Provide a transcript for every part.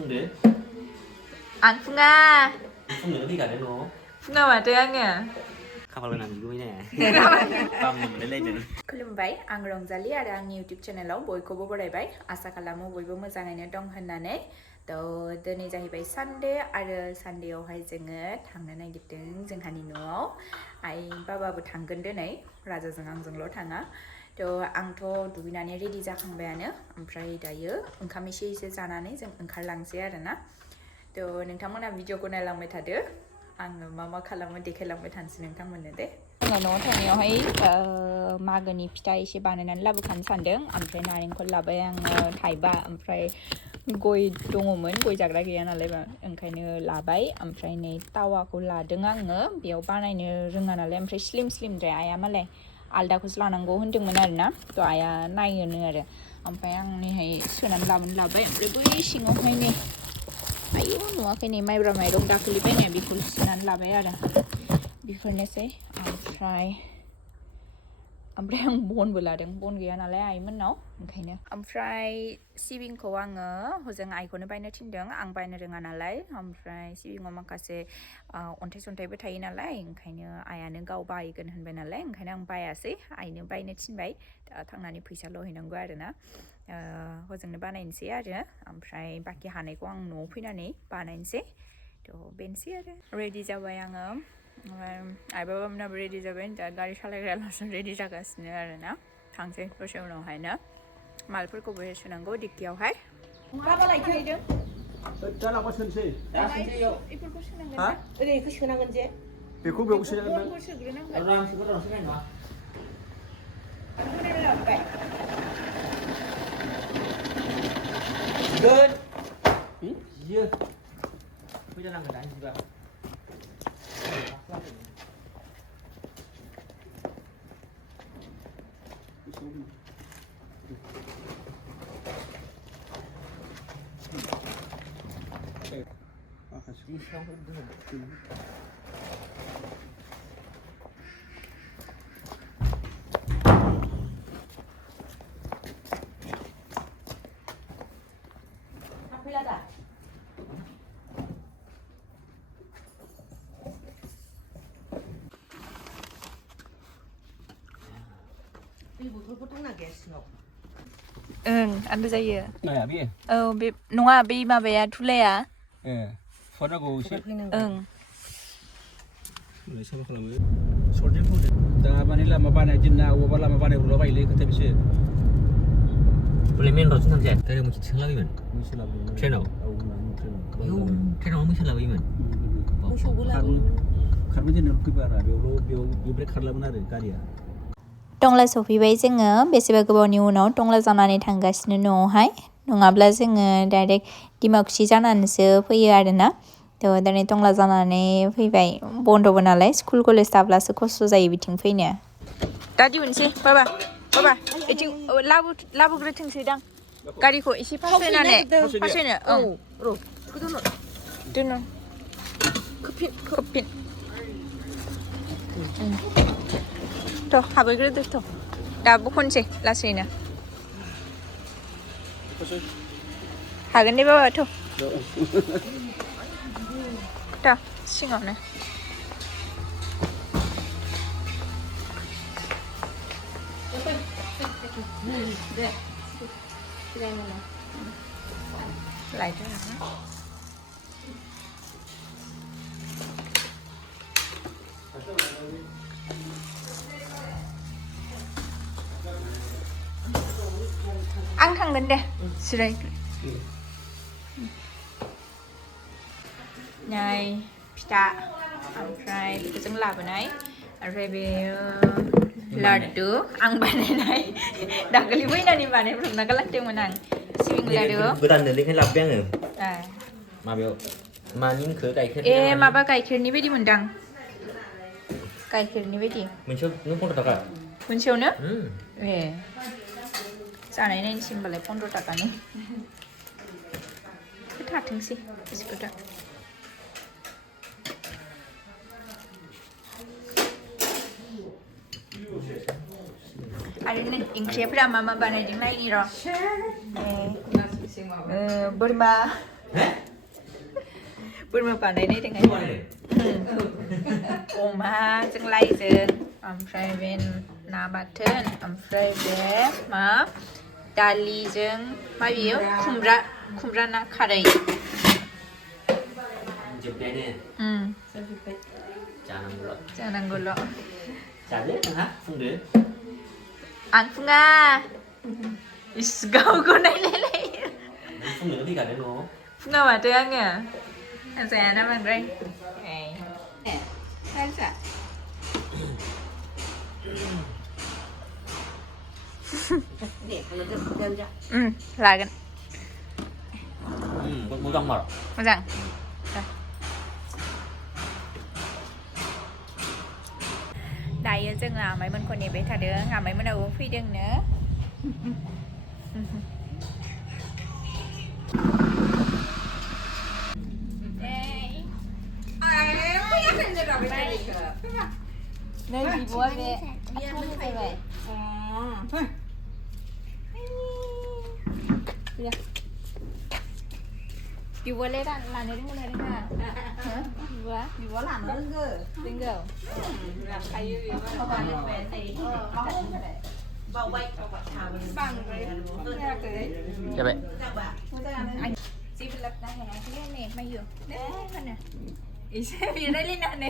Funde. Ang Funga. Funde đi cả đấy nó. Funga माथो आङो. Kapal nang gue nih. Pam lele jadi. खुलुमबाय आं रंजालि आरो आंनि इउटिउब चेनेलाव बयखौबो बरायबाय आसा खालामो बयबो मोजाङैनो दं होननानै थ' दिनै जाहैबाय सानडे आरो सानडेयावहाय जोङो थांनो नागिरदों जोंहानि न'आव आइ बाबाबो थांगोन दिनै राजाजों आंजोंल' थाङा थ' आंथ' दुगैनानै रेडि जाखांबायानो ओमफ्राय दायो ओंखाम एसे जानानै जों ओंखारलांसै आरोना थ' नोंथांमोना भिडिअखौ नायलांबाय थादो आङो मा खालामो देखायलांबाय थानोसै नोंथांमोननो दे आङो न'आव थांनायावहाय मागोनि फिथा एसे बानायनानै लाबोखानो सानदों ओमफ्राय नारेंखल लाबाय आङो थाइबा ओमफ्राय गय दङमोन गय जाग्रा गैया नालाय ओंखायनो लाबाय ओमफ्राय नै तावाखौ लादों आङो बेयाव बानायनो रोङा नालाय ओमफ्राय स्लिमद्राय आइया मालाय आलदाखौसो लानांगौ होन्दोंमोन आरोना थ' आइया नायोनो आरो ओमफ्राय आं नैहाय सोनानै लाबाय ओमफ्राय बै सिङावहाय नै आयौ नुवाखै नै माइब्रा माइरं दाखालि बायनाय बेखौ सुनानै लाबाय आरो बेफोरनोसै ओमफ्राय आं बनबो लादों बन गैया नालाय आइमोननाव ओंखायनो ओमफ्राय सिबिंखौ आङो हजों आइखौनो बायनो थिनदों आं बायनो रोङा नालाय ओमफ्राय सिबिङाव माखासे अन्थाइ सन्थाइबो थायो नालाय ओंखायनो आइयानो गाव बायगोन होनबाय नालाय ओंखायनो आं बायासै आइनो बायनो थिनबाय थांनानै फैसाल' हैनांगौ आरोना हजोंनो बानायनोसै आरो ओमफ्राय बाखि हानायखौ आं न'आव फैनानै बानायनोसै थ' बेनोसै आरो रेडि जाबाय आङो आइ बाबामोनाबो रेडि जाबाय दा गारि सालायग्रायाल'सो रेडि जागासिनो आरोना थांसै दसे उनावहायनो मालफोरखौबो सोनांगौ डिक्कियावहाय दा लांबा सोनोसै बेफोरखौ सोनांगोन ना ओरै बेखौ सोनांगोन जे बेखौ बेयाव सोनांगोन बनखौ सोग्रोनांगोन Good. Iya. Bây giờ làm cái gì vậy? आंबो जायो नाया बे औ बे नङा बे माबाया थुलाया फनांगौ एसे ओं साफा खालामो सरदेन फुदो दा माने लामा बानाय दिनना अबावबा लामा बानायग्रला बायोलै खोथा बेसे Boleh main rot nanti. Dari mau cerita lagi man. Channel. Channel mau cerita lagi man. खारबाय जेनेबा फैबारा बेयाव ब्रेक खारलामोन आरो गारिया टंला सफैबाय जोङो बेसेबा गोबावनि उनाव टंला जानानै थांगासिनो न'आवहाय नङाब्ला जोङो डाइरेक्ट डिमाकुसि जानानैसो फैयो आरोना थ' दिनै टंला जानानै फैबाय बन्द'बो नालाय स्कुल कलेज थाब्लासो खस्थ' जायो बिथिं फैनो दा दिहुनसै बाबा बिथिं लाबोग्रोथोंसैदां गारिखौ एसे फासयनो दोनो खोबफिन थ' हाबैग्रोदो थ' दाबो खनसै लासैनो हागोन दे बाबा थ' सिङावनो लायदो आं थांगोन दे जिराय नै फिथा ओमफ्राय बेखौ जों लाबोनाय ओमफ्राय बेयो लाडु आं बानायनाय दाखालि फैनानै बानायब्रबना गालांदोंमोन आं सिबिं लाडु गोदान नोंनिखाय लाबोबाय आङो माबायाव मानि होनखो गाइखेर माबा गाइखेरनि बायदि मोनदां गाइखेरनि बायदि मोनसेयाव 15 थाखा मोनसेयावनो जानाय नायनोसै होनबालाय 15 थाखानि थाथोंसै बिस्कुटा आरो नों ओंख्रिफोरा मा बानायदों नायनि र' बोरमा Bữa mà bạn đấy đi thì ngày Omaจึงไล่จึง ओमफ्राय बे ना बाथोन ओमफ्राय बे मा दालिजों मा बियो खुमब्रा ना खारै जोबनायानो जानांगौल' जादो नोंहा फुंदो आं फुङा इस गावखौ नायलायलायो फुंनो फैखादो न'आव फुङा माथो आङो जायाना बांद्राय लागोन मोजां मार मोजां दायो जोङो आमाइमोनखौ नेबाय थादों आमाइमोनाबो फैदोंनो नै बिब'आ बे फैबाय बिब'आलाय लानो रोंगौना रोङा बिब'आ लानो रोंगौ लाखायो बावबाय बांद्राय जाबाय जेबो लाबना हायाखैलै नै मायो mana एसे बियो रायलायनानै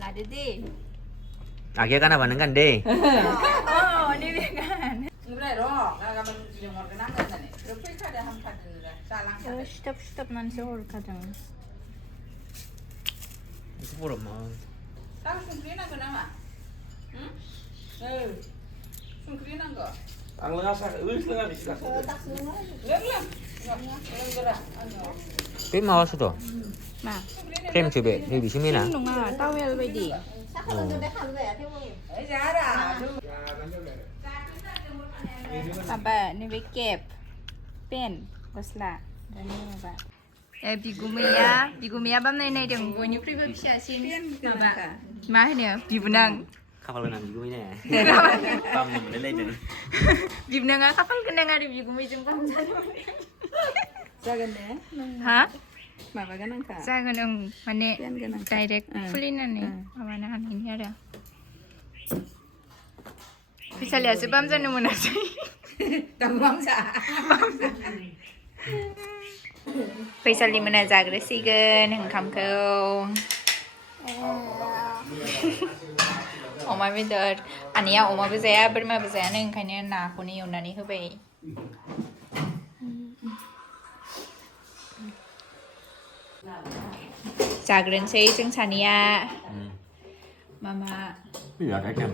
लादो दे आखिया गाना बानांगोन दे ini kan Nggak dong, nggak mesti mau kenal nggak nih? Terus ada hampa dulu dah, salang. stop nanti orang kadang itu pura mah Tahu sungkrin apa nama? Sungkrin apa? Ang lengas lengas bisa. Lem. Gerak. 꽤 마왔어 또 mà kem 주베 여기 비심이나 đúng rồi tao về vậy đi Giá đã. Papa ni be kep pen gosla dan ni apa bigumia bam nay dong bयनिख्रुइबो फिसासिन माबा मा होनो बिबोनां खाफाल गोनां बिगुमै balm मोनलायलायदों बिबोनाङा खाफाल गोनां आरो बिगुमैजों balm जानो Jagan deh. हा Mama kan angka. जागोन ओं माने डाइरेक्ट खुलिनानै माबानो हानायनि आरो फैसालियासो बाम जानो मोनासै Gampang sah. फैसालि मोना जाग्रोसिगोन ओंखामखौ अमा बेदर आनैया अमाबो जाया बोरमाबो जायानो ओंखायनो नाखौनो एवनानै होबाय जाग्रोनोसै जों सानैया मामा बिराद आइटेम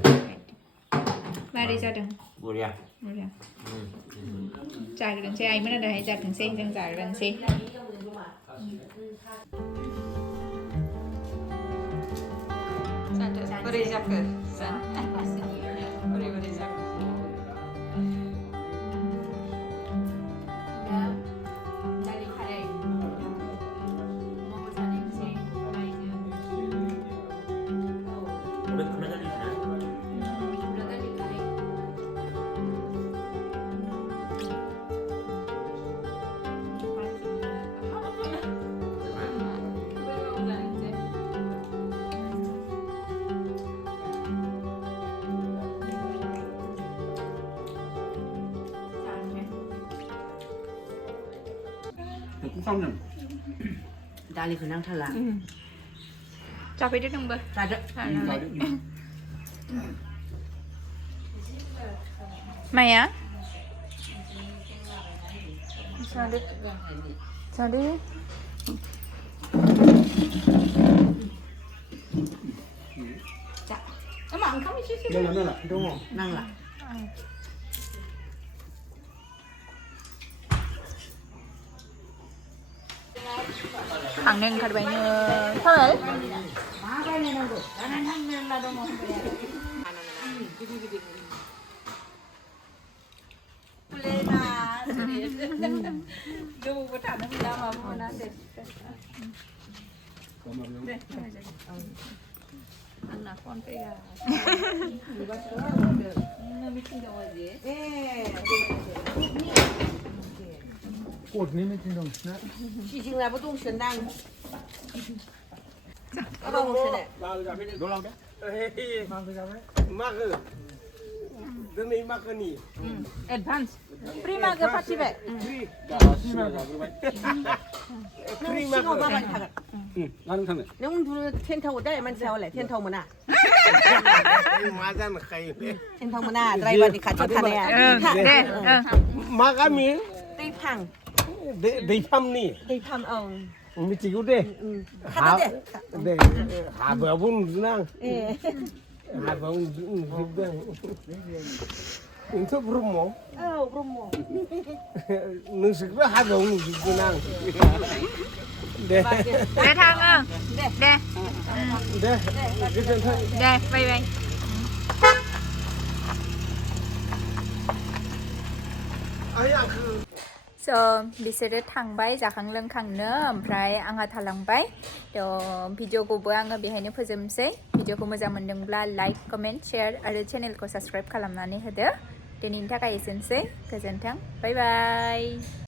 मारै जादों बरिया जाग्रोनोसै आइमोना दाहाय जाथोंसै जों जाग्रोनोसै Beri jaket. Beri jaket. dari खारै अमाबो जानायसै रायजो उdah pernah kali sana udah dari खारै 국삼년. Dali kenang thala. जाफैदो नोंबो Ada. माया जादो जादो Emang kamu sih Nala, dong. nang lah. 강릉 가르바이는 서울 Makanya nunggu. Karena nang lah dong mau bayar. Kulena. Coba buat apa nama mau nanti. Anak kon pega. Iba suara udah meeting dah aja. 꽃 님이 진동 나 细心来不动神蛋。阿爸我吃的。 놀라운데? Makan. Demi makan ni. Advance. Prima ke pasti be. Kering 信号 makan. 爸爸你看看， 나는 타네 那我们不是天头带蛮挑嘞，天头么呐？ Makan khay. 天头么呐？来吧，你看就看的呀，你看， Makan mi. 对胖， Dei pam ni. 对胖哦， Mi cikgu deh. 看得的， Deh. Ha babun senang. 哎， Ha babun senang. Untuk promo. 哦，不么， Nusuk ha babun senang. Deh. Để thang ơi. Để. Deh. Kita Để, bye bye. ayah ke So, बिसोरो थांबाय जाखां लोंखांनो ओमफ्राय आंहा थालांबाय थ' भिडिअखौबो आङो बेहायनो फोजोबनोसै भिडिअखौ मोजां मोनदोंब्ला लाइक कमेन्ट शेयार आरो चेनेलखौ साबस्क्राइब खालामनानै होदो दिनैनि थाखाय एसेनोसै गोजोन्थों बाय बाय